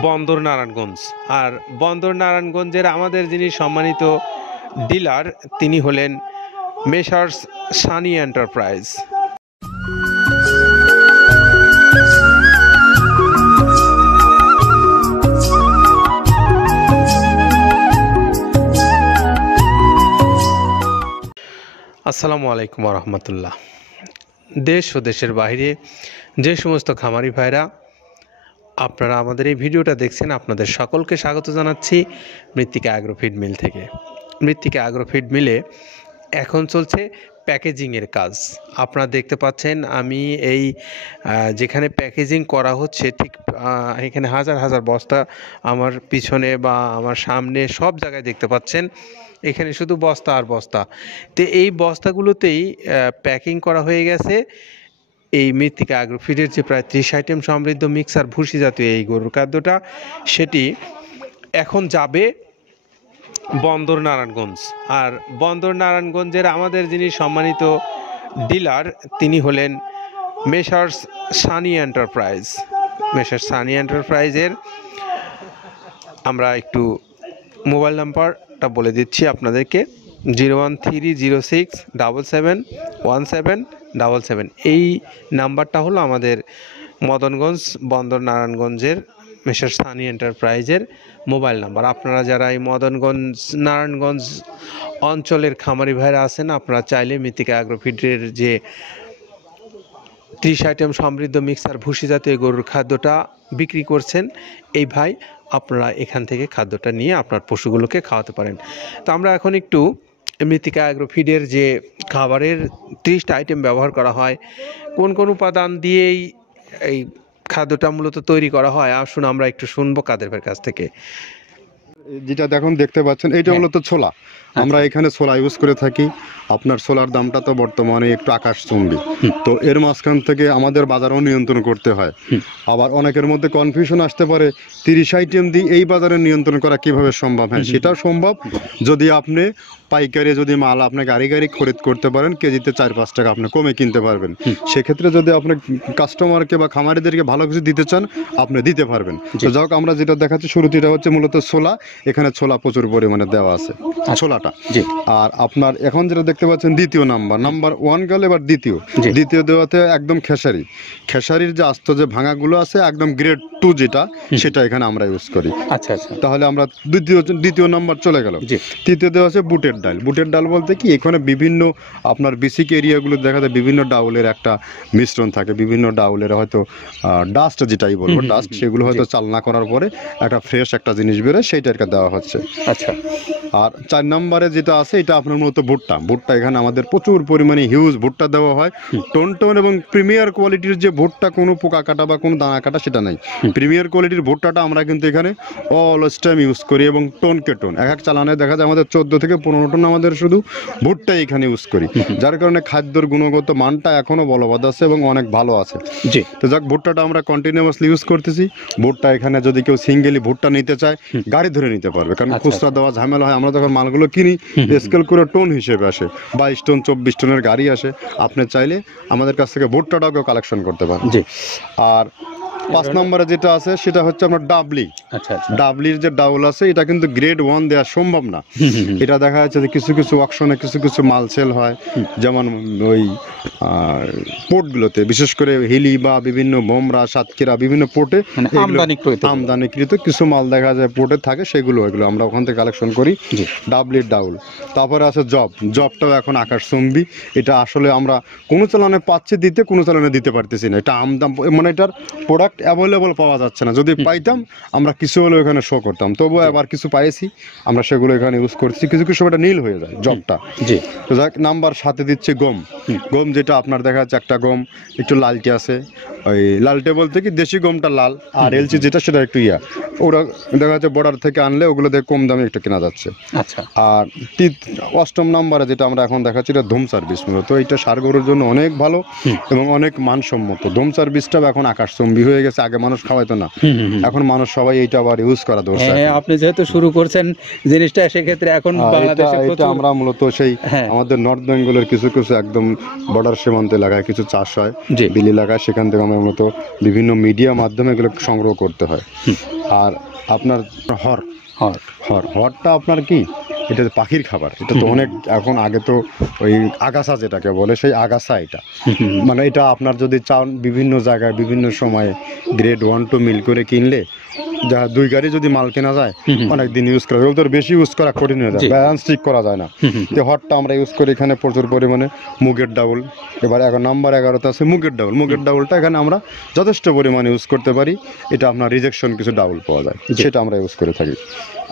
বন্দর নারায়ণগঞ্জ। আর বন্দর নারায়ণগঞ্জের আমাদের যিনি সম্মানিত ডিলার তিনি হলেন মেসার্স সানি এন্টারপ্রাইজ। আসসালামু আলাইকুম রহমতুল্লাহ। দেশ ও দেশের বাইরে যে সমস্ত খামারি ভাইরা আপনারা আমাদের এই ভিডিওটা দেখছেন, আপনাদের সকলকে স্বাগত জানাচ্ছি মৃত্তিকা অ্যাগ্রো ফিড মিল থেকে। মৃত্তিকা অ্যাগ্রো ফিড মিলে এখন চলছে প্যাকেজিংয়ের কাজ। আপনারা দেখতে পাচ্ছেন আমি এই যেখানে প্যাকেজিং করা হচ্ছে ঠিক এখানে হাজার হাজার বস্তা আমার পিছনে বা আমার সামনে সব জায়গায় দেখতে পাচ্ছেন। এখানে শুধু বস্তা আর বস্তা। তো এই বস্তাগুলোতেই প্যাকিং করা হয়ে গেছে এই মৃত্তিকা অ্যাগ্রো ফিডের যে প্রায় 30 আইটেম সমৃদ্ধ মিক্সার ভুসি জাতীয় এই গরুর খাদ্যটা, সেটি এখন যাবে বন্দর নারায়ণগঞ্জ। আর বন্দর নারায়ণগঞ্জের আমাদের যিনি সম্মানিত ডিলার তিনি হলেন messrs Sunny enterprise. Messrs Sunny এন্টারপ্রাইজের আমরা একটু মোবাইল নাম্বারটা বলে দিচ্ছি আপনাদেরকে, 0130677171777। এই নাম্বারটা হলো আমাদের মদনগঞ্জ বন্দর নারায়ণগঞ্জের মেসার্স সানি এন্টারপ্রাইজের মোবাইল নাম্বার। আপনারা যারা এই মদনগঞ্জ নারায়ণগঞ্জ অঞ্চলের খামারি ভাইরা আছেন, আপনারা চাইলে মৃত্তিকা অ্যাগ্রো ফিডের যে 30 আইটেম সমৃদ্ধ মিক্সার ভুসি জাতীয় গরুর খাদ্যটা বিক্রি করছেন, এই ভাই আপনারা এখান থেকে খাদ্যটা নিয়ে আপনার পশুগুলোকে খাওয়াতে পারেন। তো আমরা এখন একটু মৃত্তিকা অ্যাগ্রো ফিডের যে খাবারের 30টা আইটেম ব্যবহার করা হয়, কোন কোন উপাদান দিয়েই এই খাদ্যটা মূলত তৈরি করা হয়, আসুন আমরা একটু শুনবো কাদের ভাইয়ের কাছ থেকে। যেটা দেখুন দেখতে পাচ্ছেন, এইটা মূলত ছোলা। আমরা এখানে ছোলা ইউজ করে থাকি। আপনার ছোলার দামটা তো বর্তমানে একটু আকাশচুম্বী, তো এর মাঝখান থেকে আমাদের বাজারও নিয়ন্ত্রণ করতে হয়। আবার অনেকের মধ্যে কনফিউশন আসতে পারে 30 আইটেম দিয়ে এই বাজারে নিয়ন্ত্রণ করা কিভাবে সম্ভব। হ্যাঁ, সেটাও সম্ভব যদি আপনি পাইকারি যদি মাল আপনি গাড়ি গাড়ি খরিদ করতে পারেন, কেজিতে 4-5 টাকা আপনি কমে কিনতে পারবেন। সেক্ষেত্রে যদি আপনি কাস্টমারকে বা খামারিদেরকে ভালো কিছু দিতে চান, আপনি দিতে পারবেন। তো যাই হোক, আমরা যেটা দেখাচ্ছি শুরুতে, এটা হচ্ছে মূলত ছোলা। এখানে ছোলা প্রচুর পরিমাণে দেওয়া আছে ছোলাটা। আর আপনার এখন যেটা দেখতে পাচ্ছেন দ্বিতীয় নাম্বার 1 গেল, এবার দ্বিতীয় দেওয়াতে একদম খেসারির যে আস্ত যে ভাঙাগুলো আছে একদম গ্রেড 2 যেটা, সেটা এখানে আমরা ইউজ করি। আচ্ছা, তাহলে আমরা দ্বিতীয় নাম্বার চলে গেল। তৃতীয় দেওয়া আছে বুটের ডাল বলতে কি, এখানে বিভিন্ন আপনার বেসিক এরিয়াগুলো দেখা যায় বিভিন্ন ডাউলের একটা মিশ্রণ থাকে, বিভিন্ন ডাউলের হয়তো ডাস্ট যেটাই বলবো ডাস্ট, সেগুলো হয়তো চালনা করার পরে একটা ফ্রেশ একটা জিনিস বেরোয়, সেইটাকে দেওয়া হচ্ছে। আচ্ছা, আর 4 নম্বরে যেটা আছে এটা আপনার মূলত ভুট্টা। এখানে আমাদের প্রচুর পরিমাণে হিউজ ভুট্টা দেওয়া হয়। টোন এবং প্রিমিয়ার কোয়ালিটির যে ভুট্টা, কোনো পোকা কাটা বা কোনো দানা কাটা সেটা নাই। প্রিমিয়ার কোয়ালিটির ভুট্টাটা আমরা কিন্তু এখানে অলওয়েজ টাইম ইউজ করি, এবং টোনকে টোন এক চালানে দেখা যায় আমাদের 14 থেকে 15 টন আমাদের শুধু ভুট্টা এখানে ইউজ করি, যার কারণে খাদ্যর গুণগত মানটা এখনো বলবৎ আছে এবং অনেক ভালো আছে। তো যাক, ভুট্টাটা আমরা কন্টিনিউয়াসলি ইউজ করতেছি। ভুট্টা এখানে যদি কেউ সিঙ্গেলি ভুট্টা নিতে চায়, গাড়ি ধরে নিতে পারবে, কারণ খুচরা দেওয়া ঝামেলা হয়। আমরা যখন মালগুলো কিনি স্কেল করে টোন হিসেবে আসে, 22 টন 24 টনের গাড়ি আসে। আপনি চাইলে আমাদের কাছ থেকে ভুট্টাটাও কালেকশন করতে পারেন। আর 5 নম্বরে যেটা আছে সেটা হচ্ছে আপনার ডাবলির যে ডাউল আছে, এটা কিন্তু গ্রেড 1 দেওয়া সম্ভব না। এটা দেখা যাচ্ছে যে কিছু কিছু অকশনে কিছু মাল সেল হয়, যেমন ওই পোর্টগুলোতে, বিশেষ করে হিলি বা বিভিন্ন বোমরা, সাতক্ষীরা, বিভিন্ন পোর্টে আমদানিকৃত কিছু মাল দেখা যায় পোর্টে থাকে, এগুলো আমরা ওখান থেকে কালেকশন করি। ডাবলির ডাউল। তারপরে আছে জবটাও এখন আকাশচুম্বী। এটা আসলে আমরা কোনো চালানে পাচ্ছি দিতে, কোনো চালানে দিতে পারতেছি না। এটা আমদাম, মানে এটার প্রোডাক্ট অ্যাভেলেবল পাওয়া যাচ্ছে না। যদি পাইতাম আমরা কিছু হলেও এখানে শো করতাম, তবুও আবার কিছু পাইছি, আমরা সেগুলো এখানে ইউজ করছি। কিছু এটা নীল হয়ে যায় জবটা। তো যাক, নাম্বার 7 দিচ্ছে গম, যেটা আপনার দেখা যাচ্ছে একটা গম একটু লালটে আছে। ওই লালটে বলতে কি দেশি গমটা লাল, আর এলচি যেটা সেটা একটু ওরা দেখা যাচ্ছে বর্ডার থেকে আনলে ওগুলো দেখে কম দামে একটু কেনা যাচ্ছে। আচ্ছা, আর 8ম নম্বরে যেটা আমরা এখন দেখাচ্ছি, এটা ধুম সার্ভিস। মূলত এটা ষাঁড় গরুর জন্য অনেক ভালো এবং অনেক মানসম্মত। ধুম সার্ভিসটাও এখন আকাশচুম্বী হয়ে গেছে। আগে মানুষ খাওয়াইতো না, এখন মানুষ সবাই এটা আবার ইউজ করা দরকার। হ্যাঁ, আপনি যেহেতু শুরু করছেন জিনিসটা, সেক্ষেত্রে এখন বাংলাদেশে এটা প্রচুর আমরা মূলত সেই হ্যাঁ। আমাদের নর্থ বেঙ্গলের কিছু কিছু একদম বর্ডার সীমান্ত এলাকায় কিছু চাষ হয়, জি। বিল এলাকায়, সেখান থেকে আমরা মূলত বিভিন্ন মিডিয়া মাধ্যমে এগুলো সংগ্রহ করতে হয়। আর আপনার হর হ্যাঁ, হরটা আপনার কি, এটা পাখির খাবার। এটা তো অনেক এখন, আগে তো ওই আগাছা যেটাকে বলে সেই আগাছা এটা, মানে এটা আপনার যদি চান বিভিন্ন জায়গায় বিভিন্ন সময়ে গ্রেড 1 2 মিল করে কিনলে যা 2 গাড়ি যদি মাল কেনা যায় অনেক দিন ইউজ করা, ওগুলো তো বেশি ইউজ করা কঠিন হয়ে যায়, জি। ব্যালেন্স ঠিক করা যায় না। তো হটটা আমরা ইউজ করি এখানে প্রচুর পরিমাণে। মুগের ডাউল, এবার নাম্বার 11তে আছে মুগের ডাউল। মুগের ডাউলটা এখানে আমরা যথেষ্ট পরিমাণে ইউজ করতে পারি। এটা আপনার রিজেকশন কিছু ডাউল পাওয়া যায়, সেটা আমরা ইউজ করে থাকি।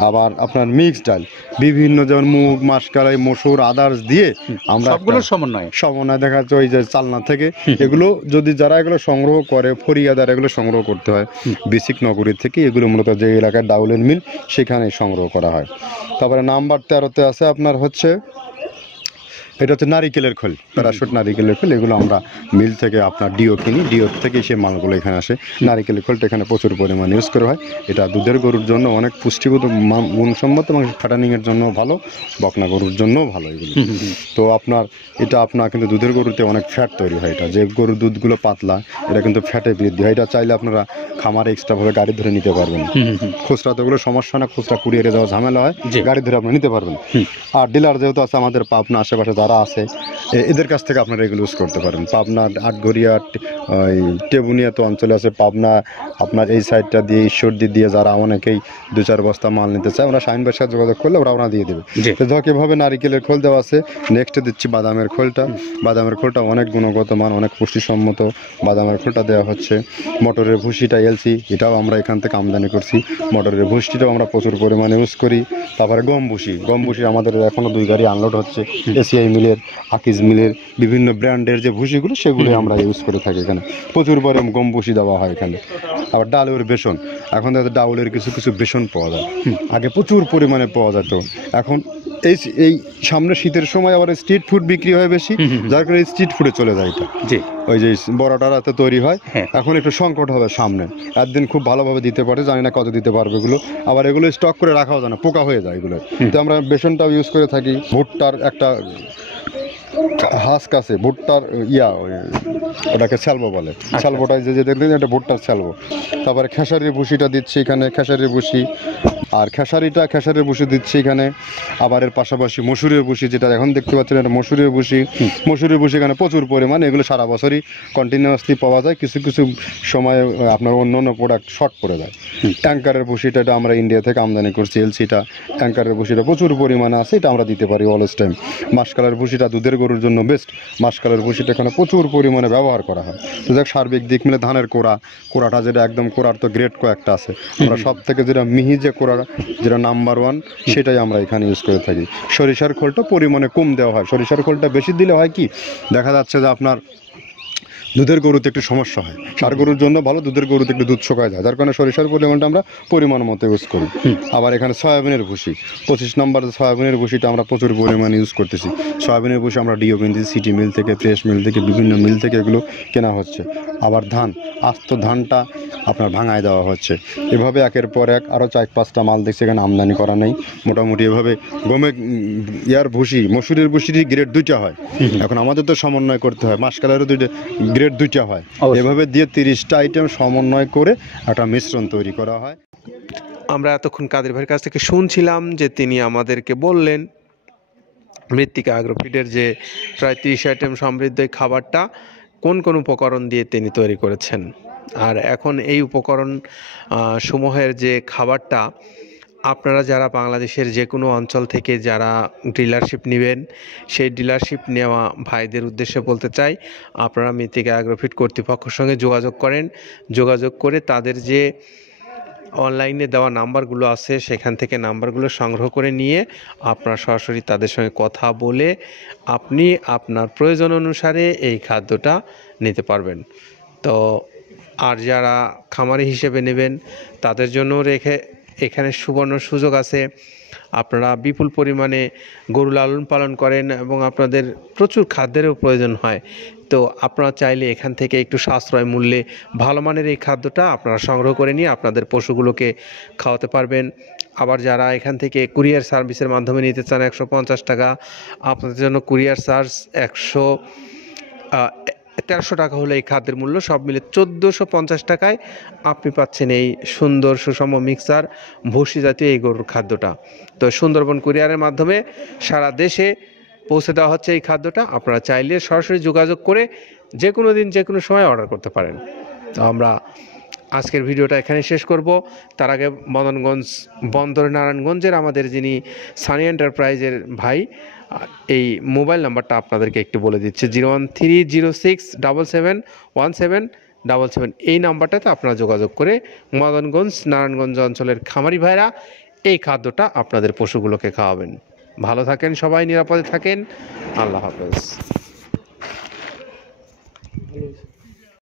আবার আপনার মিক্সড ডাল বিভিন্ন, যেমন মুগ, মাসকলাই, মসুর, আদার্স দিয়ে আমরা সবগুলোর সমন্বয়। সমন্বয় দেখা যাচ্ছে ওই যে চালনা থেকে এগুলো যদি যারা এগুলো সংগ্রহ করে, ফরিয়াদার এগুলো সংগ্রহ করতে হয় বেসিক নগরীর থেকে। এগুলো মূলত যে এলাকায় ডাউলের মিল সেখানে সংগ্রহ করা হয়। তারপরে নাম্বার 13তে আছে আপনার হচ্ছে, এটা হচ্ছে নারিকেলের খোল, প্যারাশুট নারিকেলের খোল। এগুলো আমরা মিল থেকে আপনার ডিও কিনি, ডিও থেকে সেই মালগুলো এখানে আসে। নারিকেলের খোলটা এখানে প্রচুর পরিমাণে ইউজ করা হয়। এটা দুধের গরুর জন্য অনেক পুষ্টিগত গুণসম্মত এবং ফ্যাটানিংয়ের জন্য ভালো, বকনা গরুর জন্যও ভালো এগুলো। তো আপনার এটা আপনার কিন্তু দুধের গরুতে অনেক ফ্যাট তৈরি হয়। এটা যে গরুর দুধগুলো পাতলা, এটা কিন্তু ফ্যাটে বৃদ্ধি হয়। এটা চাইলে আপনারা খামারে এক্সট্রাভাবে গাড়ি ধরে নিতে পারবেন। খুচরা তো ওগুলো সমস্যা না, খুচরা কুরিয়ারে যাওয়া ঝামেলা হয়, গাড়ি ধরে আপনি নিতে পারবেন। আর ডিলার যেহেতু আছে আমাদের পাবনা আশেপাশে যারা আছে, এদের কাছ থেকে আপনারা এগুলো ইউজ করতে পারেন। পাবনা, আটঘরিয়া, ওই টেবুনিয়া তো অঞ্চলে আছে, পাবনা আপনার এই সাইডটা দিয়ে ঈশ্বরদী দিয়ে যারা অনেকেই 2-4 বস্তা মাল নিতে চায়, ওরা শাইন ভাইয়ের সাথে যোগাযোগ করলে ওরা দিয়ে দেবে। তো ধর কীভাবে নারিকেলের খোল দেওয়া আছে। নেক্সটে দিচ্ছি বাদামের খোলটা। বাদামের খোলটা অনেক গুণগত মান, অনেক পুষ্টিসম্মত বাদামের খোলটা দেওয়া হচ্ছে। মটরের ভুসিটা এলসি, এটাও আমরা এখান থেকে আমদানি করছি। মটরের ভুসিটাও আমরা প্রচুর পরিমাণে ইউজ করি। তারপরে গম ভুসি আমাদের এখনও 2 গাড়ি আনলোড হচ্ছে এসিআই মিলের, আকিজ মিলের, বিভিন্ন ব্র্যান্ডের যে ভুসিগুলো সেগুলো আমরা ইউজ করে থাকি। এখানে প্রচুর পরিমাণে গম ভুসি দেওয়া হয় এখানে। আবার ডালের বেসন, এখন দেখা ডাউলের কিছু কিছু বেসন পাওয়া যায়, আগে প্রচুর পরিমাণে পাওয়া যেত। এখন এই সামনে শীতের সময় আবার স্ট্রিট ফুড বিক্রি হয় বেশি, যার কারণে স্ট্রিট ফুডে চলে যায় এটা। ওই যে বড়টা রাতে তৈরি হয়, এখন একটু সংকট হবে সামনে। একদিন খুব ভালোভাবে দিতে পারে, জানি না কত দিতে পারবে এগুলো। আবার এগুলো স্টক করে রাখাও যায় না, পোকা হয়ে যায় এগুলো। তো আমরা বেসনটাও ইউজ করে থাকি। ভুট্টার একটা হাস্ক আছে, ভুট্টার ওটাকে স্যালবো বলে, স্যালবোটাই যে দেখবেন এটা ভুট্টার স্যালবো। তারপরে খেসারির ভুসিটা দিচ্ছি এখানে, খেসারির ভুসি। আর খেসারির ভুসি দিচ্ছি এখানে। আবার এর পাশাপাশি মসুরের ভুসি, যেটা এখন দেখতে পাচ্ছেন এটা মসুরের ভুসি। মসুরের ভুসি এখানে প্রচুর পরিমাণে, এগুলো সারা বছরই কন্টিনিউয়াসলি পাওয়া যায়। কিছু কিছু সময় আপনার অন্য অন্য প্রোডাক্ট শর্ট পড়ে যায়। ট্যাঙ্কারের ভুসিটা এটা আমরা ইন্ডিয়া থেকে আমদানি করছি, এলসিটা। ট্যাঙ্কারের ভুসিটা প্রচুর পরিমাণে আছে, এটা আমরা দিতে পারি অলওয়েজ টাইম। মাসকালের ভুসিটা দুধের গরুর জন্য বেস্ট। মাসকালের ভুসিটা এখানে প্রচুর পরিমাণে ব্যবহার করা হয়। তো দেখ সার্বিক দিক মিলে ধানের কোড়াটা যেটা একদম কোড়ার তো গ্রেড কয়েকটা আছে, আমরা সব থেকে যেটা মিহি যে কোড়া, যেটা নাম্বার 1, সেটাই আমরা এখানে ইউজ করে থাকি। সরিষার খোলটা পরিমাণে কম দেওয়া হয়। সরিষার খোলটা বেশি দিলে হয় কি, দেখা যাচ্ছে যে আপনার দুধের গরুতে একটু সমস্যা হয়। ষাঁড় গরুর জন্য ভালো, দুধের গরুতে একটু দুধ শুকায় যায়, যার কারণে সরিষার পরিমাণটা আমরা পরিমাণ মতো ইউজ করি। আবার এখানে সয়াবিনের ভুসি, 25 নম্বর সয়াবিনের ভুসিটা আমরা প্রচুর পরিমাণে ইউজ করতেছি। সয়াবিনের ভুসি আমরা ডিও কিনছি সিটি মিল থেকে, ফ্রেশ মিল থেকে, বিভিন্ন মিল থেকে এগুলো কেনা হচ্ছে। আবার আস্ত ধানটা আপনার ভাঙায় দেওয়া হচ্ছে। এভাবে একের পর এক আরও 4-5টা মাল দেখছি এখানে আমদানি করা নেই। মোটামুটি এভাবে ভুসি, মসুরের ভুসির গ্রেড 2টা হয়। এখন আমাদের তো সমন্বয় করতে হয়, মাসকালেরও গ্রেড 2টা হয়। এভাবে দিয়ে 30টা আইটেম সমন্বয় করে একটা মিশ্রণ তৈরি করা হয়। আমরা এতক্ষণ কাদের ভাইয়ের কাছ থেকে শুনছিলাম যে তিনি আমাদেরকে বললেন মৃত্তিকা অ্যাগ্রোফিডের যে প্রায় 30 আইটেম সমৃদ্ধ এই খাবারটা কোন কোন উপকরণ দিয়ে তিনি তৈরি করেছেন। আর এখন এই উপকরণ সমূহের যে খাবারটা আপনারা যারা বাংলাদেশের যে কোনো অঞ্চল থেকে যারা ডিলারশিপ নেবেন, সেই ডিলারশিপ নেওয়া ভাইদের উদ্দেশ্যে বলতে চাই, আপনারা মৃত্তিকা অ্যাগ্রোফিড কর্তৃপক্ষের সঙ্গে যোগাযোগ করেন। যোগাযোগ করে তাদের যে অনলাইনে দেওয়া নাম্বারগুলো আছে সেখান থেকে নাম্বারগুলো সংগ্রহ করে নিয়ে আপনারা সরাসরি তাদের সঙ্গে কথা বলে আপনি আপনার প্রয়োজন অনুসারে এই খাদ্যটা নিতে পারবেন। তো আর যারা খামারি হিসেবে নেবেন তাদের জন্য এখানে সুবর্ণ সুযোগ আছে। আপনারা বিপুল পরিমাণে গরু লালন পালন করেন এবং আপনাদের প্রচুর খাদ্যেরও প্রয়োজন হয়, তো আপনারা চাইলে এখান থেকে একটু সাশ্রয় মূল্যে ভালো মানের এই খাদ্যটা আপনারা সংগ্রহ করে নিয়ে আপনাদের পশুগুলোকে খাওয়াতে পারবেন। আবার যারা এখান থেকে কুরিয়ার সার্ভিসের মাধ্যমে নিতে চান 150 টাকা, আপনাদের জন্য কুরিয়ার চার্জ 1300 টাকা হলে এই খাদ্যের মূল্য সব মিলে 1450 টাকায় আপনি পাচ্ছেন এই সুন্দর সুষম মিক্সার ভুসি জাতীয় এই গরুর খাদ্যটা। তো সুন্দরবন কুরিয়ারের মাধ্যমে সারা দেশে পৌঁছে দেওয়া হচ্ছে এই খাদ্যটা। আপনারা চাইলে সরাসরি যোগাযোগ করে যে কোনো দিন যে কোনো সময় অর্ডার করতে পারেন। তো আমরা আজকের ভিডিওটা এখানে শেষ করব। তার আগে মদনগঞ্জ বন্দর নারায়ণগঞ্জের আমাদের যিনি সানি এন্টারপ্রাইজের ভাই, এই মোবাইল নাম্বারটা আপনাদেরকে একটু বলে দিচ্ছি, 01306771777, এই নাম্বারটাতে আপনারা যোগাযোগ করে মদনগঞ্জ নারায়ণগঞ্জ অঞ্চলের খামারি ভাইরা এই খাদ্যটা আপনাদের পশুগুলোকে খাওয়াবেন। ভালো থাকেন সবাই, নিরাপদে থাকেন। আল্লাহ হাফেজ।